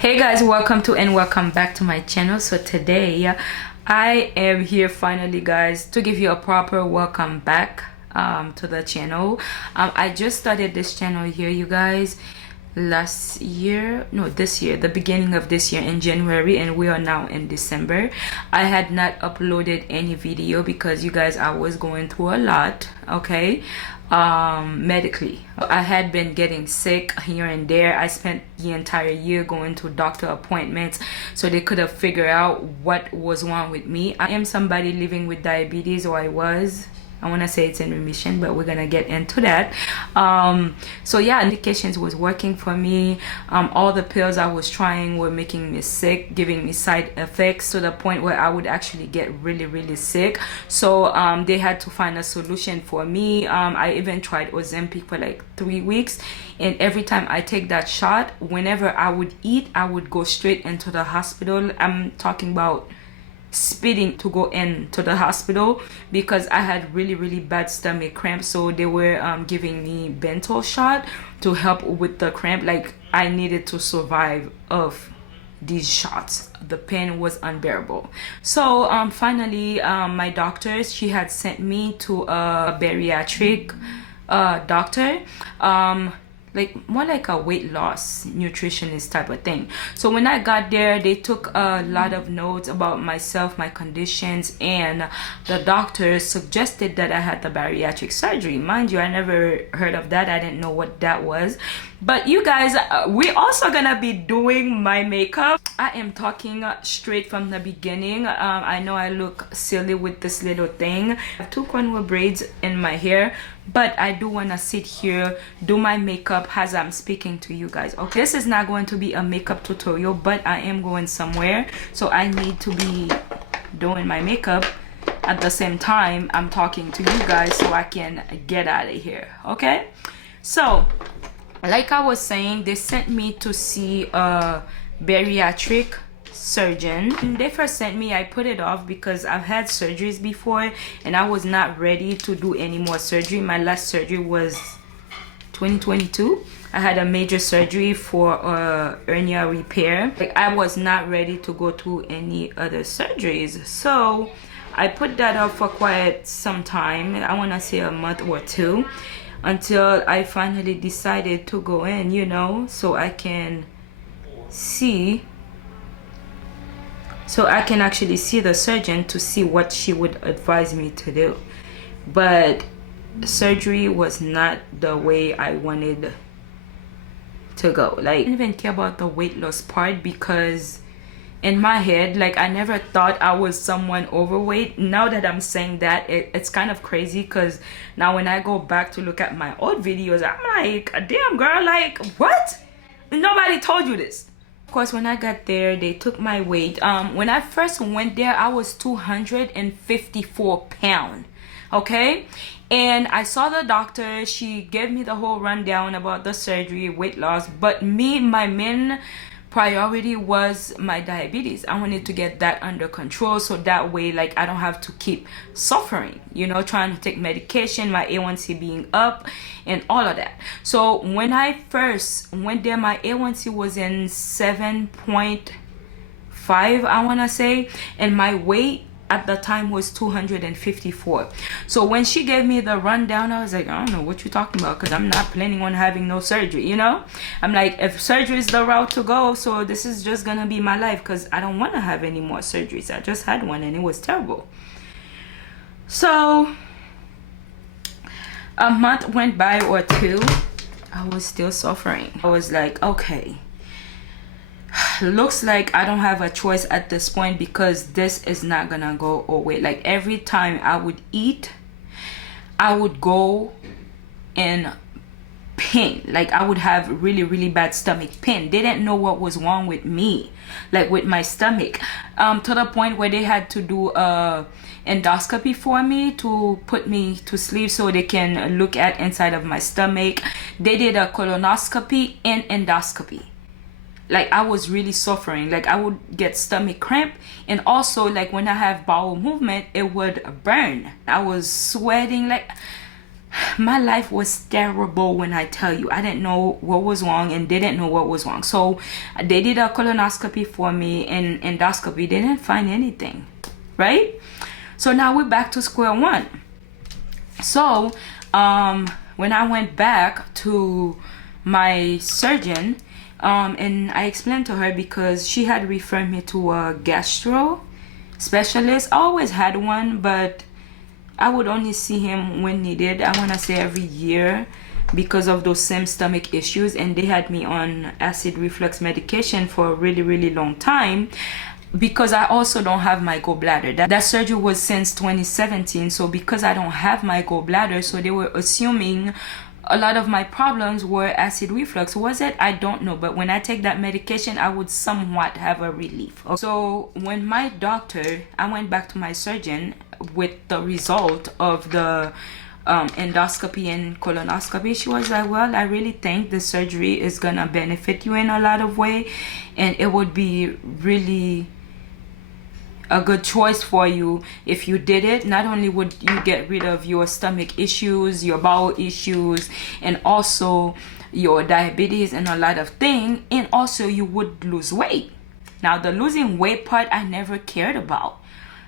Hey guys, welcome back to my channel. So today I am here finally, guys, to give you a proper welcome back to the channel. I just started this channel here, you guys, this year, the beginning of this year in January, and we are now in December. I had not uploaded any video because, you guys, I was going through a lot, okay, medically. I had been getting sick here and there. I spent the entire year going to doctor appointments so they could have figured out what was wrong with me. I am somebody living with diabetes, or I want to say it's in remission, but we're gonna get into that. So yeah, medications was working for me. All the pills I was trying were making me sick, giving me side effects to the point where I would actually get really sick. So they had to find a solution for me. I even tried Ozempic for like 3 weeks, and every time I take that shot, whenever I would eat, I would go straight into the hospital. I'm talking about speeding to go into the hospital because I had really bad stomach cramps. So they were giving me bento shot to help with the cramp. Like, I needed to survive of these shots. The pain was unbearable. So finally, my doctor, she had sent me to a bariatric doctor, like more like a weight loss nutritionist type of thing. So when I got there, they took a lot of notes about myself, my conditions, and the doctor suggested that I had the bariatric surgery. Mind you, I never heard of that. I didn't know what that was. But you guys, we're also gonna be doing my makeup. I am talking straight from the beginning. I know I look silly with this little thing. I have 2 cornrow braids in my hair, but I do want to sit here, do my makeup as I'm speaking to you guys. Okay, this is not going to be a makeup tutorial, but I am going somewhere, so I need to be doing my makeup at the same time I'm talking to you guys so I can get out of here. Okay, so like I was saying, they sent me to see a bariatric surgeon. When they first sent me, I put it off because I've had surgeries before and I was not ready to do any more surgery. My last surgery was 2022. I had a major surgery for hernia repair. Like, I was not ready to go through any other surgeries, so I put that off for quite some time. I want to say a month or 2, until I finally decided to go in, you know, so I can actually see the surgeon to see what she would advise me to do. But surgery was not the way I wanted to go. Like, I didn't even care about the weight loss part because in my head, like, I never thought I was someone overweight. Now that I'm saying that, it's kind of crazy because now when I go back to look at my old videos, I'm like, damn girl, like, what? Nobody told you this. Of course, when I got there, they took my weight. When I first went there, I was 254 pounds, okay? And I saw the doctor. She gave me the whole rundown about the surgery, weight loss. But my main priority was my diabetes. I wanted to get that under control so that way, like, I don't have to keep suffering, you know, trying to take medication, my A1C being up and all of that. So when I first went there, my A1C was in 7.5, I want to say, and my weight at the time was 254. So when she gave me the rundown, I was like, I don't know what you're talking about, because I'm not planning on having no surgery, you know? I'm like, if surgery is the route to go, so this is just gonna be my life, because I don't want to have any more surgeries. I just had one and it was terrible. So a month went by or 2, I was still suffering. I was like, okay, looks like I don't have a choice at this point because this is not gonna go away. Like, every time I would eat, I would go in pain. Like, I would have really bad stomach pain. They didn't know what was wrong with me, like with my stomach, to the point where they had to do a endoscopy for me to put me to sleep so they can look at inside of my stomach. They did a colonoscopy and endoscopy. Like, I was really suffering. Like, I would get stomach cramp, and also, like, when I have bowel movement, it would burn. I was sweating. Like, My life was terrible. When I tell you, I didn't know what was wrong and didn't know what was wrong. So they did a colonoscopy for me and endoscopy. They didn't find anything, right? So now we're back to square one. So when I went back to my surgeon, and I explained to her, because she had referred me to a gastro specialist. I always had one, but I would only see him when needed. I want to say every year, because of those same stomach issues, and they had me on acid reflux medication for a really, really long time, because I also don't have my gallbladder. That surgery was since 2017. So because I don't have my gallbladder, so they were assuming a lot of my problems were acid reflux. Was it? I don't know. But when I take that medication, I would somewhat have a relief. So when my doctor, I went back to my surgeon with the result of the endoscopy and colonoscopy. She was like, well, I really think the surgery is gonna benefit you in a lot of way, and it would be really a good choice for you if you did it. Not only would you get rid of your stomach issues, your bowel issues, and also your diabetes and a lot of things, and also you would lose weight. Now the losing weight part I never cared about,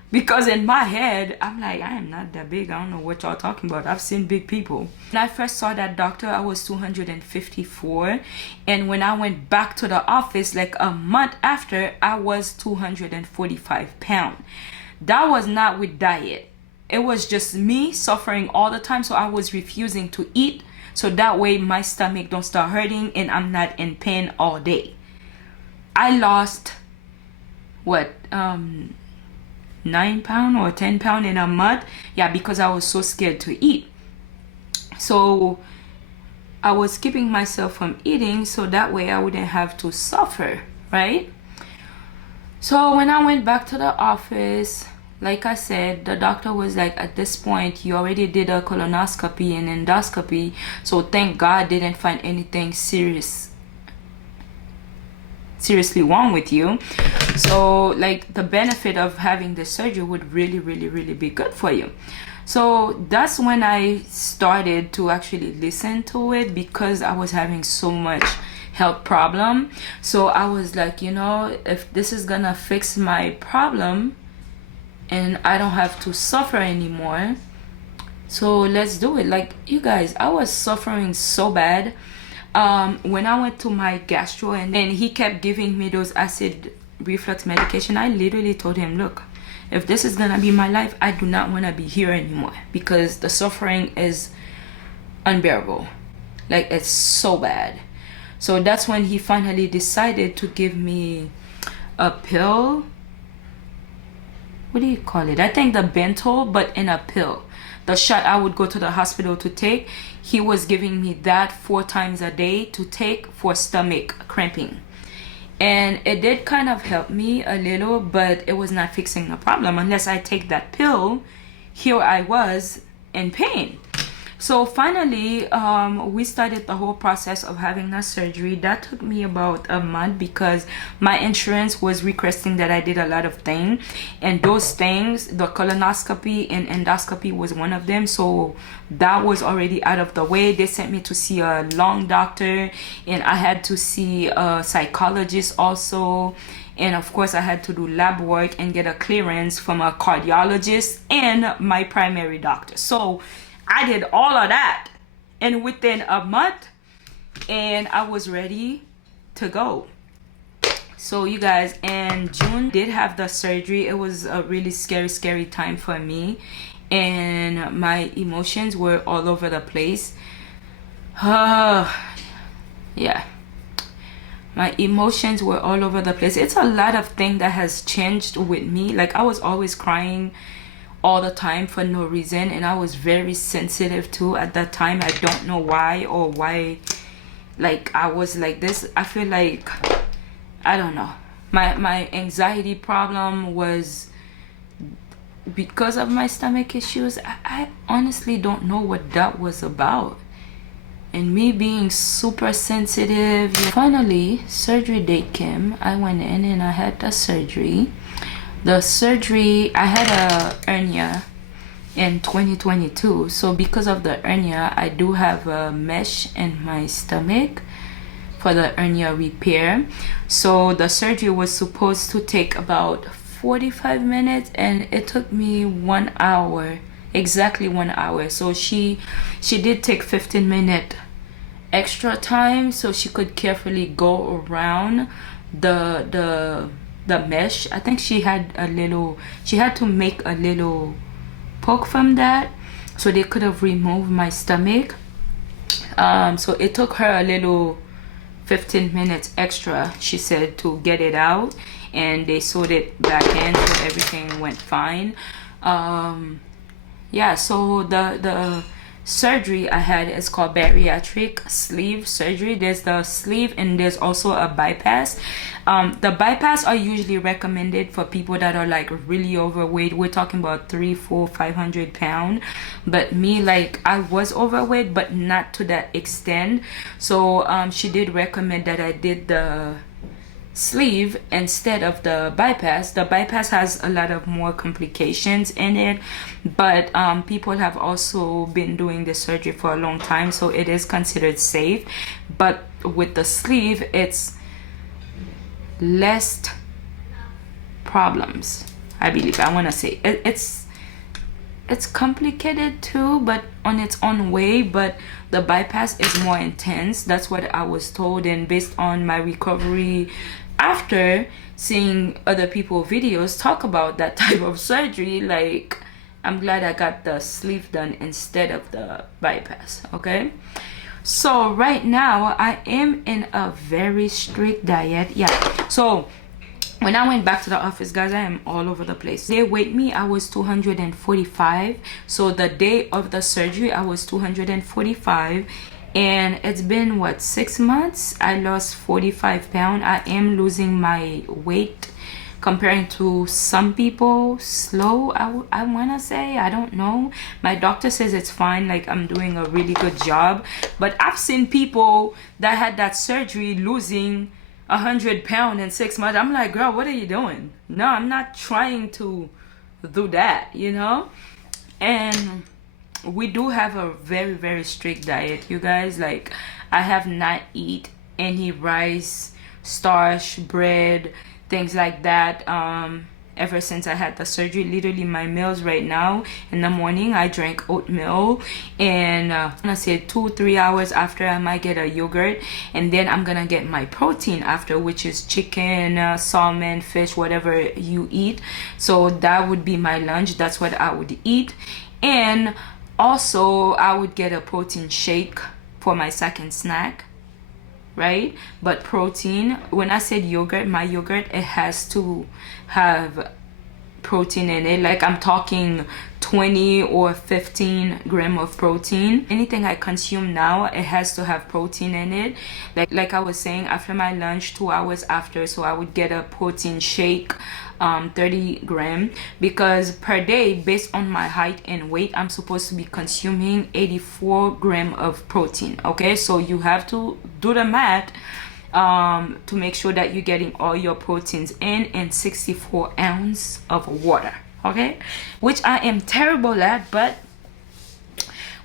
because in my head I'm like, I am not that big. I don't know what y'all talking about. I've seen big people. When I first saw that doctor, I was 254, and when I went back to the office like a month after, I was 245 pounds. That was not with diet. It was just me suffering all the time. So I was refusing to eat, so that way my stomach don't start hurting and I'm not in pain all day. I lost what 9 pounds or 10 pounds in a month. Yeah, because I was so scared to eat. So I was keeping myself from eating, so that way I wouldn't have to suffer, right? So when I went back to the office, like I said, the doctor was like, at this point you already did a colonoscopy and endoscopy, so thank God they didn't find anything seriously wrong with you. So like the benefit of having the surgery would really, really, really be good for you. So that's when I started to actually listen to it, because I was having so much health problem. So I was like, you know, if this is gonna fix my problem and I don't have to suffer anymore, so let's do it. Like, you guys, I was suffering so bad. When I went to my gastro and then he kept giving me those acid reflux medication, I literally told him, look, if this is gonna be my life, I do not want to be here anymore, because the suffering is unbearable. Like, it's so bad. So that's when he finally decided to give me a pill. What do you call it? I think the bento, but in a pill. The shot I would go to the hospital to take, he was giving me that 4 times a day to take for stomach cramping. And it did kind of help me a little, but it was not fixing the problem. Unless I take that pill, here I was in pain. So finally, we started the whole process of having that surgery. That took me about a month, because my insurance was requesting that I did a lot of things. And those things, the colonoscopy and endoscopy was one of them. So that was already out of the way. They sent me to see a lung doctor, and I had to see a psychologist also. And of course I had to do lab work and get a clearance from a cardiologist and my primary doctor. So I did all of that, and within a month, and I was ready to go. So you guys, in June, did have the surgery. It was a really scary time for me, and my emotions were all over the place. Yeah, my emotions were all over the place. It's a lot of things that has changed with me. Like, I was always crying all the time for no reason, and I was very sensitive too at that time. I don't know why, or why like I was like this. I feel like, I don't know, my anxiety problem was because of my stomach issues. I honestly don't know what that was about, and me being super sensitive. Finally, surgery date came. I went in and I had the surgery. The surgery, I had a hernia, in 2022. So because of the hernia, I do have a mesh in my stomach for the hernia repair. So the surgery was supposed to take about 45 minutes and it took me 1 hour, exactly 1 hour. So she did take 15-minute extra time so she could carefully go around the mesh. I think she had to make a little poke from that so they could have removed my stomach. So it took her a little 15 minutes extra, she said, to get it out, and they sewed it back in so everything went fine. Yeah, so the surgery I had is called bariatric sleeve surgery. There's the sleeve and there's also a bypass. The bypass are usually recommended for people that are like really overweight. We're talking about 300, 400, 500 pounds. But me, like, I was overweight, but not to that extent. So she did recommend that I did the sleeve instead of the bypass. The bypass has a lot of more complications in it, but people have also been doing the surgery for a long time, so it is considered safe. But with the sleeve, it's less problems, I believe. I want to say it's complicated too, but on its own way. But the bypass is more intense, that's what I was told. And based on my recovery after seeing other people videos talk about that type of surgery, like, I'm glad I got the sleeve done instead of the bypass. Okay, so right now I am in a very strict diet. Yeah, so when I went back to the office, guys, I am all over the place. They weighed me, I was 245. So the day of the surgery, I was 245. And it's been, what, 6 months? I lost 45 pounds. I am losing my weight comparing to some people slow, I want to say. I don't know. My doctor says it's fine, like I'm doing a really good job. But I've seen people that had that surgery losing 100 pounds in 6 months. I'm like, girl, what are you doing? No, I'm not trying to do that, you know. And we do have a very, very strict diet, you guys. Like, I have not eat any rice, starch, bread, things like that ever since I had the surgery. Literally, my meals right now, in the morning I drink oatmeal, and I'm gonna say 2-3 hours after I might get a yogurt, and then I'm gonna get my protein after, which is chicken, salmon, fish, whatever you eat. So that would be my lunch. That's what I would eat. And also I would get a protein shake for my second snack, right? But protein, when I said yogurt, my yogurt, it has to have protein in it. Like, I'm talking 20 or 15 gram of protein. Anything I consume now, it has to have protein in it. Like I was saying, after my lunch, 2 hours after, so I would get a protein shake, 30 gram, because per day, based on my height and weight, I'm supposed to be consuming 84 gram of protein. Okay, so you have to do the math to make sure that you're getting all your proteins in, and 64 ounces of water. Okay, which I am terrible at, but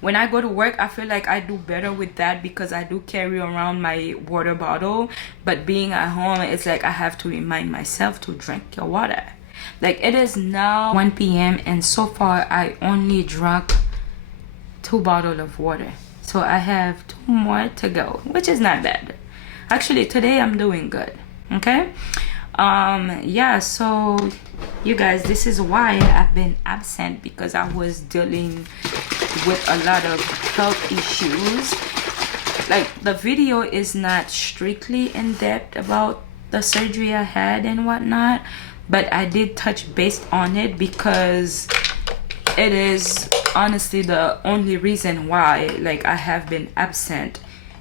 when I go to work, I feel like I do better with that because I do carry around my water bottle. But being at home, it's like I have to remind myself to drink your water. Like, it is now 1 p.m. and so far I only drank 2 bottles of water. So I have 2 more to go, which is not bad. Actually, today I'm doing good. Okay. Yeah, so you guys, this is why I've been absent, because I was dealing with a lot of health issues. Like, the video is not strictly in depth about the surgery I had and whatnot, but I did touch base on it because it is honestly the only reason why, like, I have been absent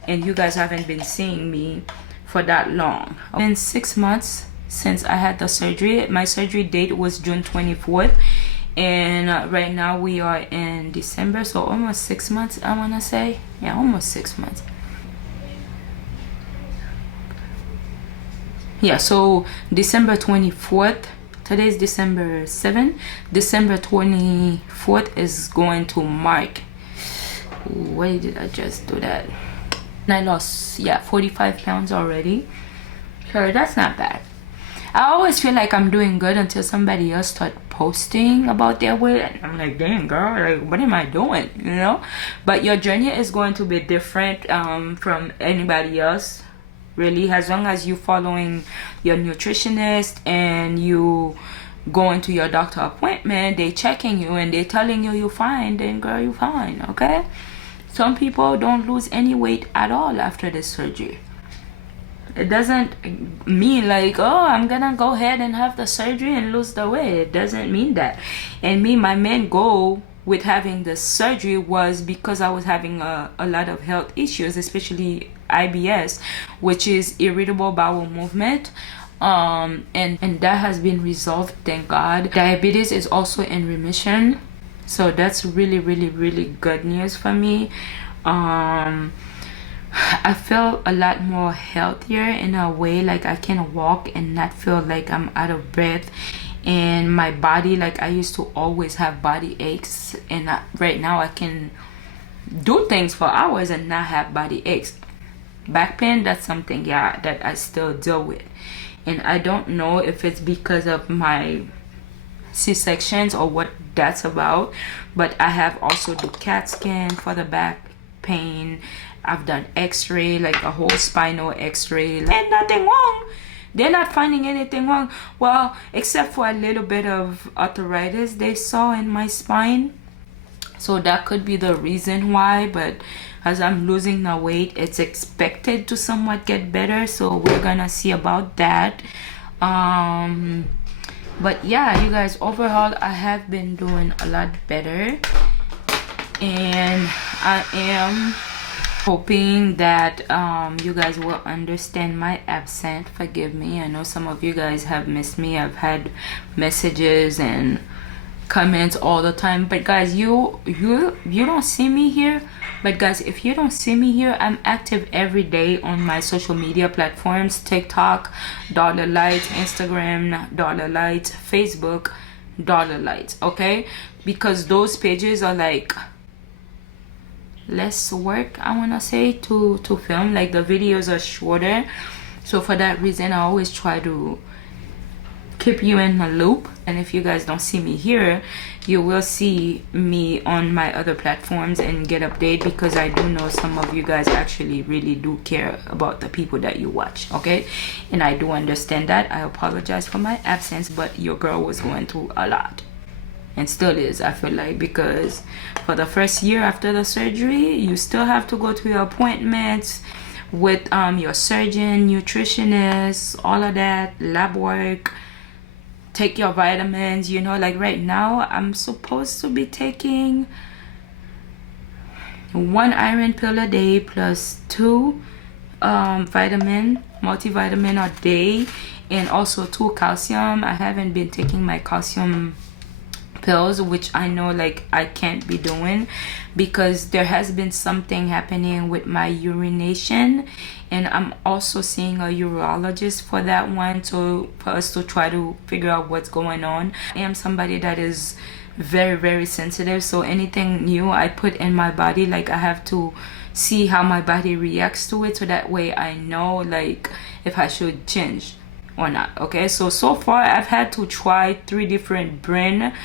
and you guys haven't been seeing me for that long. It's been 6 months since I had the surgery. My surgery date was June 24th, and right now we are in December, so almost 6 months, I want to say. Yeah, almost 6 months. Yeah, so December 24th, today's December 7th. December 24th is going to mark, why did I just do that? And I lost, yeah, 45 pounds already. So that's not bad. I always feel like I'm doing good until somebody else start posting about their weight, and I'm like, damn girl, like what am I doing, you know? But your journey is going to be different from anybody else, really, as long as you following your nutritionist and you going to your doctor appointment, they checking you and they telling you you're fine, then girl, you fine. Okay, some people don't lose any weight at all after the surgery. It doesn't mean like, oh, I'm gonna go ahead and have the surgery and lose the weight. It doesn't mean that. And me, my main goal with having the surgery was because I was having a lot of health issues, especially IBS, which is irritable bowel movement. And that has been resolved, thank God. Diabetes is also in remission, so that's really, really, really good news for me. I feel a lot more healthier in a way, like I can walk and not feel like I'm out of breath. And my body, like I used to always have body aches, and right now I can do things for hours and not have body aches. Back pain, that's something, yeah, that I still deal with. And I don't know if it's because of my C-sections or what that's about, but I have also do CAT scan for the back pain. I've done x-ray, like a whole spinal x-ray, and nothing wrong. They're not finding anything wrong, well, except for a little bit of arthritis they saw in my spine. So that could be the reason why, but as I'm losing the weight, it's expected to somewhat get better, so we're gonna see about that. But yeah, you guys, overall I have been doing a lot better, and I am hoping that you guys will understand my absence. Forgive me, I know some of you guys have missed me. I've had messages and comments all the time, but guys, you don't see me here. But guys, if you don't see me here, I'm active every day on my social media platforms: TikTok, Darlalights, Instagram, Darlalights, Facebook, Darlalights. Okay, because those pages are like less work, I want to say, to film. Like the videos are shorter, so for that reason I always try to keep you in the loop. And if you guys don't see me here, you will see me on my other platforms and get updated, because I do know some of you guys actually really do care about the people that you watch. Okay, and I do understand that. I apologize for my absence, but your girl was going through a lot, and still is, I feel like, because for the first year after the surgery, you still have to go to your appointments with your surgeon, nutritionist, all of that, lab work, take your vitamins, you know. Like right now I'm supposed to be taking 1 iron pill a day plus 2 multivitamin a day, and also 2 calcium. I haven't been taking my calcium pills, which I know like I can't be doing, because there has been something happening with my urination, and I'm also seeing a urologist for that one, so for us to try to figure out what's going on. I am somebody that is very, very sensitive, so anything new I put in my body, like I have to see how my body reacts to it, so that way I know like if I should change or not. Okay, so far I've had to try 3 different brands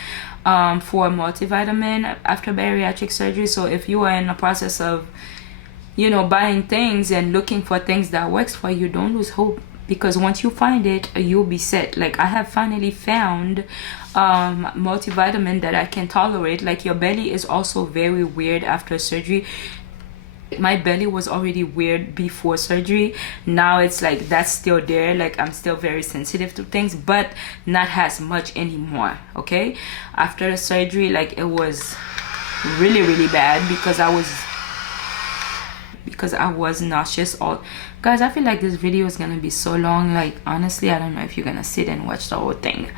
for multivitamin after bariatric surgery. So if you are in the process of, you know, buying things and looking for things that works for you, don't lose hope, because once you find it, you'll be set. Like I have finally found multivitamin that I can tolerate. Like your belly is also very weird after surgery. My belly was already weird before surgery. Now it's like that's still there. Like I'm still very sensitive to things, but not as much anymore. Okay, after the surgery, like it was really, really bad, because I was nauseous. All guys, I feel like this video is gonna be so long. Like honestly, I don't know if you're gonna sit and watch the whole thing,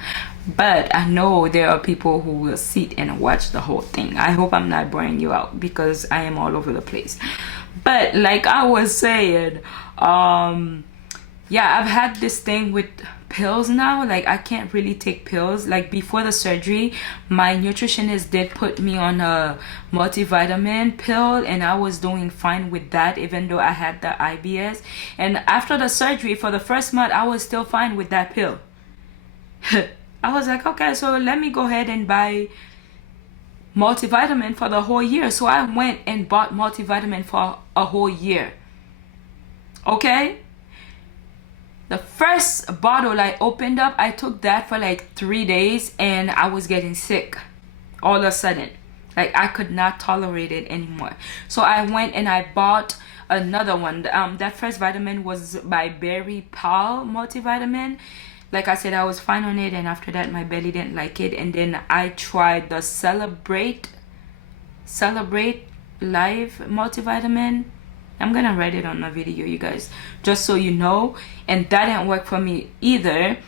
but I know there are people who will sit and watch the whole thing. I hope I'm not boring you out, because I am all over the place. But like I was saying, yeah, I've had this thing with pills now. Like I can't really take pills. Like before the surgery, my nutritionist did put me on a multivitamin pill, and I was doing fine with that even though I had the IBS. And after the surgery, for the first month, I was still fine with that pill. I was like, okay, so let me go ahead and buy multivitamin for the whole year. So I went and bought multivitamin for a whole year. Okay, the first bottle I opened up, I took that for like 3 days, and I was getting sick all of a sudden. Like I could not tolerate it anymore. So I went and I bought another one. That first vitamin was by Berry Pal multivitamin. Like I said, I was fine on it, and after that my belly didn't like it. And then I tried the Celebrate Live multivitamin. I'm gonna write it on the video, you guys, just so you know. And that didn't work for me either.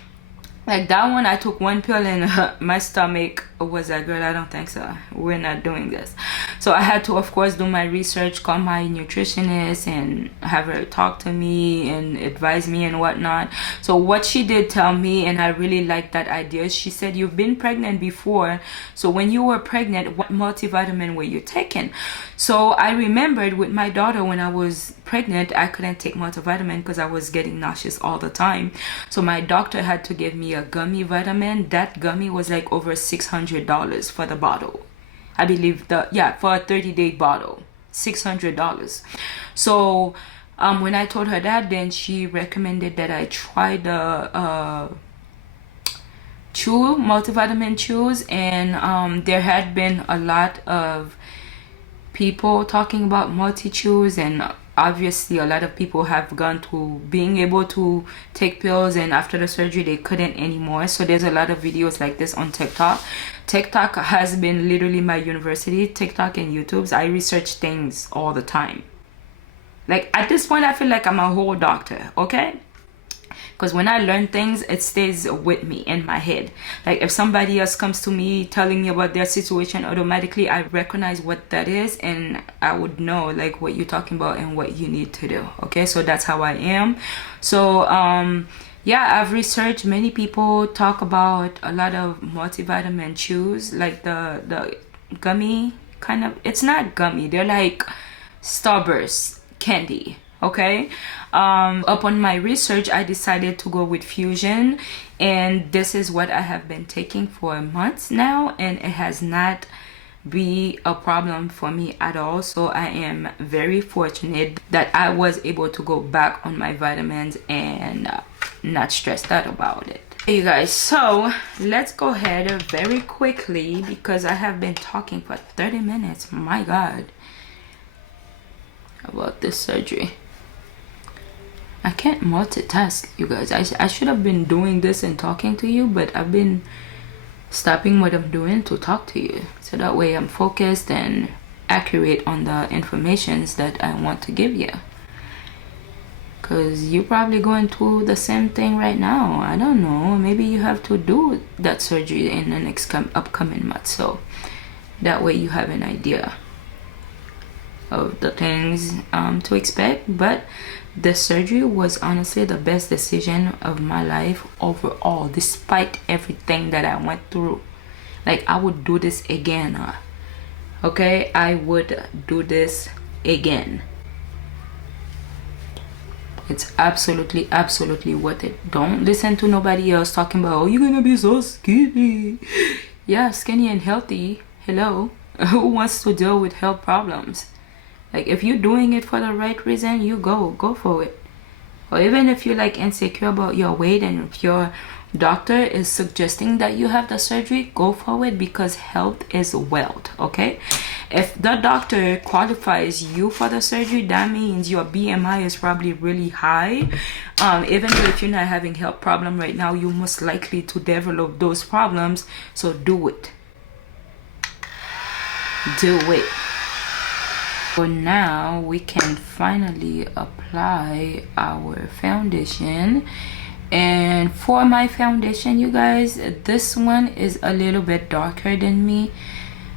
Like that one, I took one pill and my stomach was like, girl, I don't think so, we're not doing this. So I had to, of course, do my research, call my nutritionist and have her talk to me and advise me and whatnot. So what she did tell me, and I really liked that idea, she said, you've been pregnant before, so when you were pregnant, what multivitamin were you taking? So I remembered with my daughter, when I was pregnant, I couldn't take multivitamin because I was getting nauseous all the time. So my doctor had to give me a gummy vitamin. That gummy was like over $600 for the bottle. I believe for a 30-day bottle, $600. So when I told her that, then she recommended that I try the multivitamin chews. And there had been a lot of people talking about multi-chews, and obviously a lot of people have gone to being able to take pills, and after the surgery they couldn't anymore. So there's a lot of videos like this on TikTok. TikTok has been literally my university. TikTok and YouTube's, I research things all the time. Like at this point I feel like I'm a whole doctor, okay? Because when I learn things, it stays with me in my head. Like if somebody else comes to me telling me about their situation, automatically I recognize what that is, and I would know like what you're talking about and what you need to do. Okay, so that's how I am. So yeah, I've researched, many people talk about a lot of multivitamin chews, like the gummy kind of, it's not gummy, they're like Starburst candy. Okay, upon my research I decided to go with Fusion, and this is what I have been taking for months now, and it has not be a problem for me at all. So I am very fortunate that I was able to go back on my vitamins and not stressed out about it. Hey you guys, so let's go ahead very quickly, because I have been talking for 30 minutes, my god, about this surgery. I can't multitask, you guys. I should have been doing this and talking to you, but I've been stopping what I'm doing to talk to you, so that way I'm focused and accurate on the informations that I want to give you, because you're probably going through the same thing right now. I don't know, maybe you have to do that surgery in the next upcoming month, so that way you have an idea of the things to expect. But the surgery was honestly the best decision of my life overall, despite everything that I went through. Like I would do this again. Okay, I would do this again. It's absolutely worth it. Don't listen to nobody else talking about, oh, you're gonna be so skinny. Yeah, skinny and healthy, hello. Who wants to deal with health problems? Like if you're doing it for the right reason, you go for it. Or even if you're like insecure about your weight, and if your doctor is suggesting that you have the surgery, go for it, because health is wealth. Okay, if the doctor qualifies you for the surgery, that means your BMI is probably really high. Even though if you're not having health problem right now, you're most likely to develop those problems. So do it. So now we can finally apply our foundation. And for my foundation, you guys, this one is a little bit darker than me,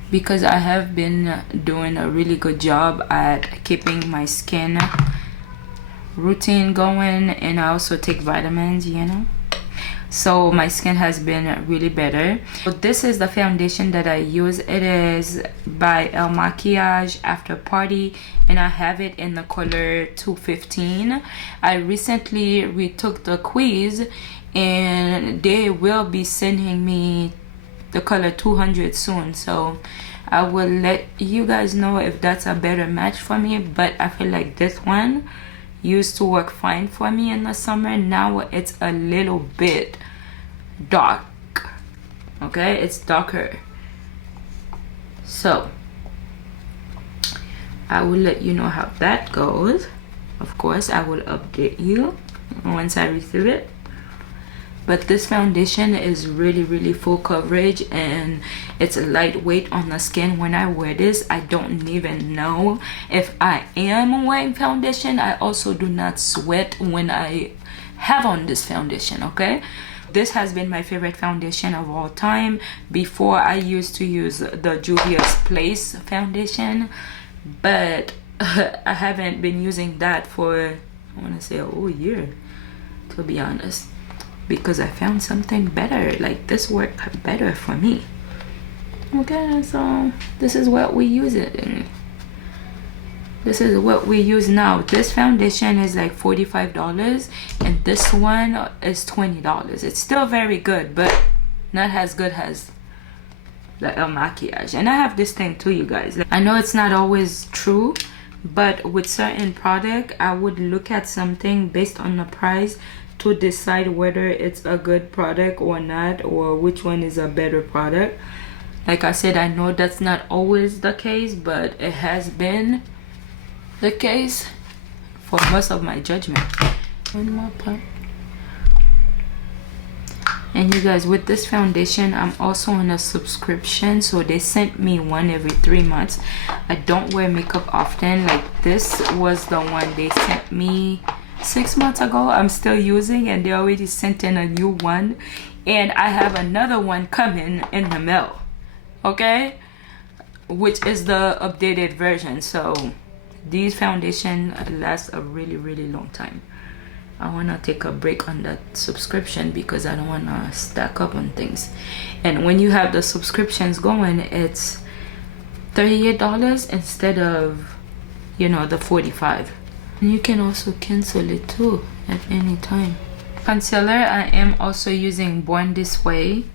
because I have been doing a really good job at keeping my skin routine going, and I also take vitamins, you know. so my skin has been really better. So this is the foundation that I use. It is by El Maquillage After Party, and I have it in the color 215. I recently retook the quiz, and they will be sending me the color 200 soon, so I will let you guys know if that's a better match for me. But I feel like this one used to work fine for me in the summer. Now it's a little bit dark. Okay, it's darker, so I will let you know how that goes. Of course, I will update you once I receive it. But this foundation is really full coverage, and it's lightweight on the skin. When I wear this, I don't even know if I am wearing foundation. I also do not sweat when I have on this foundation, okay? This has been my favorite foundation of all time. Before, I used to use the Juvia's Place foundation, but I haven't been using that for, I want to say, a whole year, to be honest, because I found something better. Like, this worked better for me. Okay, so this is what we use it in. This is what we use now. This foundation is like $45, and this one is $20. It's still very good, but not as good as the El Maquillage. And I have this thing too, you guys. Like, I know it's not always true, but with certain product, I would look at something based on the price to decide whether it's a good product or not, or which one is a better product. Like I said, I know that's not always the case, but it has been the case for most of my judgment. One more part. And you guys, with this foundation, I'm also on a subscription, so they sent me one every 3 months. I don't wear makeup often. Like, this was the one they sent me 6 months ago. I'm still using, and they already sent in a new one, and I have another one coming in the mail, okay, which is the updated version. So these foundation last a really long time. I want to take a break on that subscription because I don't want to stack up on things. And when you have the subscriptions going, it's $38 instead of, you know, the $45. And you can also cancel it too at any time. Concealer, I am also using Born This Way,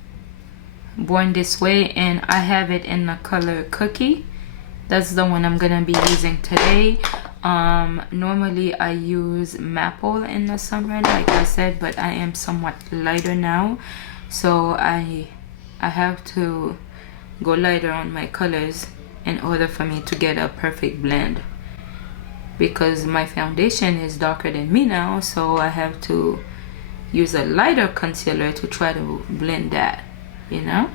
and I have it in the color Cookie. That's the one I'm gonna be using today. Normally I use Maple in the summer, like I said, but I am somewhat lighter now, so I have to go lighter on my colors in order for me to get a perfect blend, because my foundation is darker than me now, so I have to use a lighter concealer to try to blend that, you know.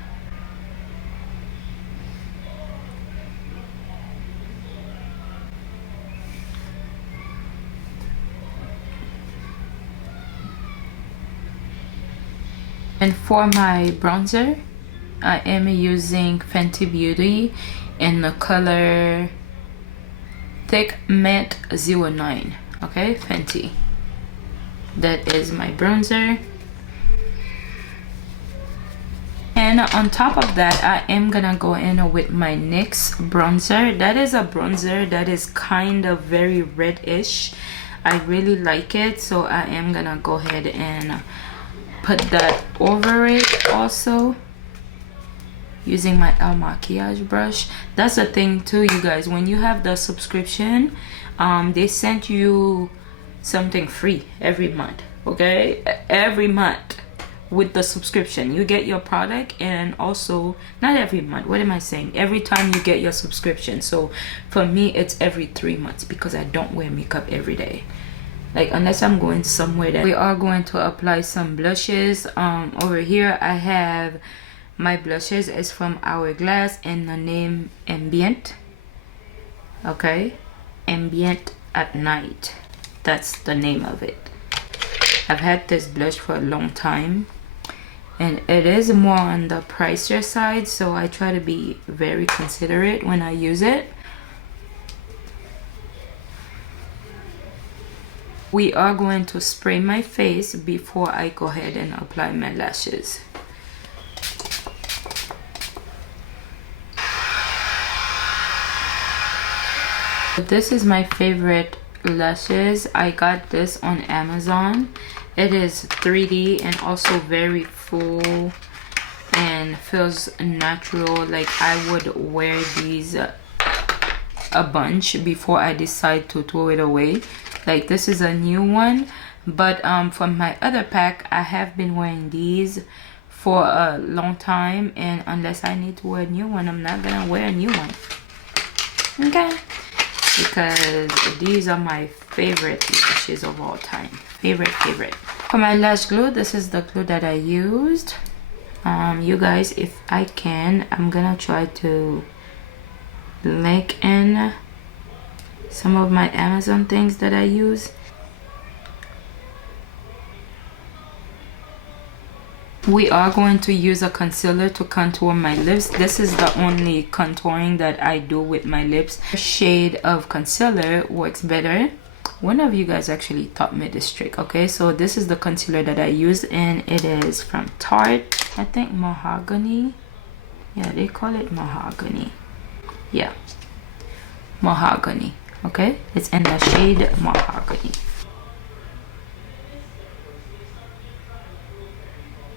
And for my bronzer, I am using Fenty Beauty in the color Thick Matte 09. Okay, Fenty. That is my bronzer. And on top of that, I am gonna go in with my NYX bronzer. That is a bronzer that is kind of very reddish. I really like it, so I am gonna go ahead and put that over it also, using my El Maquillage brush. That's the thing too, you guys, when you have the subscription, they sent you something free every month, okay? Every month with the subscription you get your product, and also not every month, what am I saying, every time you get your subscription. So for me it's every 3 months, because I don't wear makeup every day, like unless I'm going somewhere. That we are going to apply some blushes. Over here I have my blushes. Is from Hourglass, and the name Ambient. Okay, Ambient at Night, that's the name of it. I've had this blush for a long time, and it is more on the pricier side, so I try to be very considerate when I use it. We are going to spray my face before I go ahead and apply my lashes. This is my favorite lashes. I got this on Amazon. It is 3D and also very full and feels natural. Like I would wear these a bunch before I decide to throw it away. Like this is a new one, but from my other pack I have been wearing these for a long time, and unless I need to wear a new one, I'm not gonna wear a new one, okay? Because these are my favorite lashes of all time. Favorite. For my lash glue, this is the glue that I used. You guys, if I can, I'm gonna try to link in some of my Amazon things that I use. We are going to use a concealer to contour my lips. This is the only contouring that I do with my lips. The shade of concealer works better. One of you guys actually taught me this trick, okay? So this is the concealer that I use, and it is from Tarte. I think Mahogany. Yeah, they call it Mahogany. Yeah, Mahogany. Okay, it's in the shade Mahogany.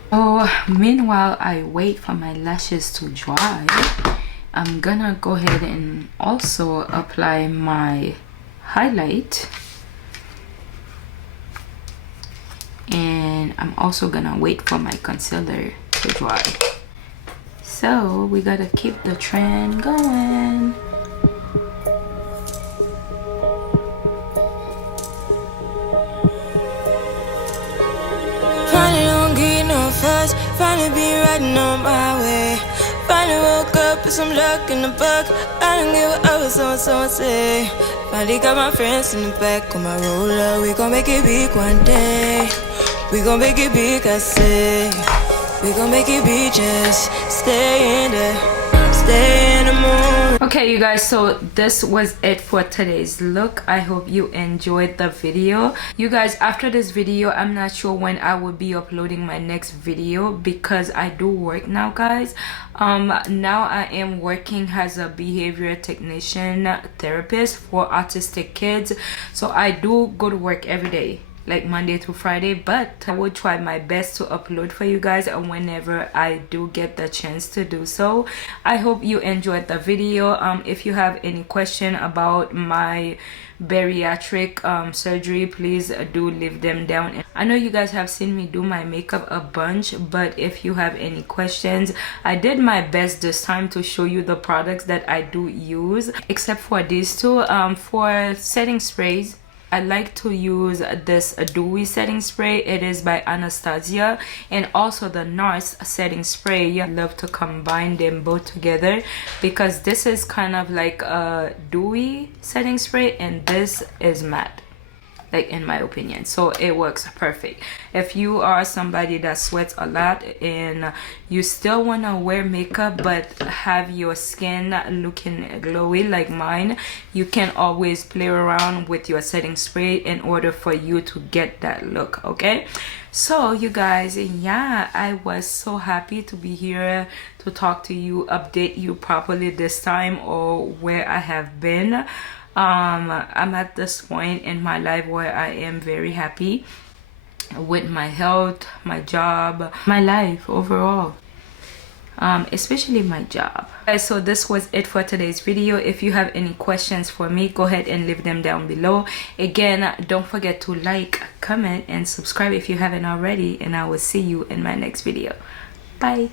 So meanwhile I wait for my lashes to dry, I'm gonna go ahead and also apply my highlight, and I'm also gonna wait for my concealer to dry. So we gotta keep the trend going. Finally be riding on my way. Finally woke up with some luck in the book. I don't give a what someone say. Finally got my friends in the back on my roller. We gon' make it big one day. We gon' make it big, I say. We gon' make it big, just stay in there. Stay in the moon. Okay, you guys, so this was it for today's look. I hope you enjoyed the video. You guys, after this video, I'm not sure when I will be uploading my next video because I do work now, guys. Now I am working as a behavior technician therapist for autistic kids, so I do go to work every day, like Monday to Friday, but I will try my best to upload for you guys whenever I do get the chance to do so. I hope you enjoyed the video. If you have any question about my bariatric surgery, please do leave them down. I know you guys have seen me do my makeup a bunch, but if you have any questions, I did my best this time to show you the products that I do use, except for these two. For setting sprays, I like to use this dewy setting spray. It is by Anastasia, and also the NARS setting spray. I love to combine them both together because this is kind of like a dewy setting spray and this is matte, like in my opinion, so it works perfect. If you are somebody that sweats a lot and you still want to wear makeup but have your skin looking glowy like mine, you can always play around with your setting spray in order for you to get that look, okay? So you guys, yeah, I was so happy to be here to talk to you, update you properly this time, or where I have been. I'm at this point in my life where I am very happy with my health, my job, my life overall, especially my job. Guys, so this was it for today's video. If you have any questions for me, go ahead and leave them down below. Again, don't forget to like, comment, and subscribe if you haven't already, and I will see you in my next video. Bye.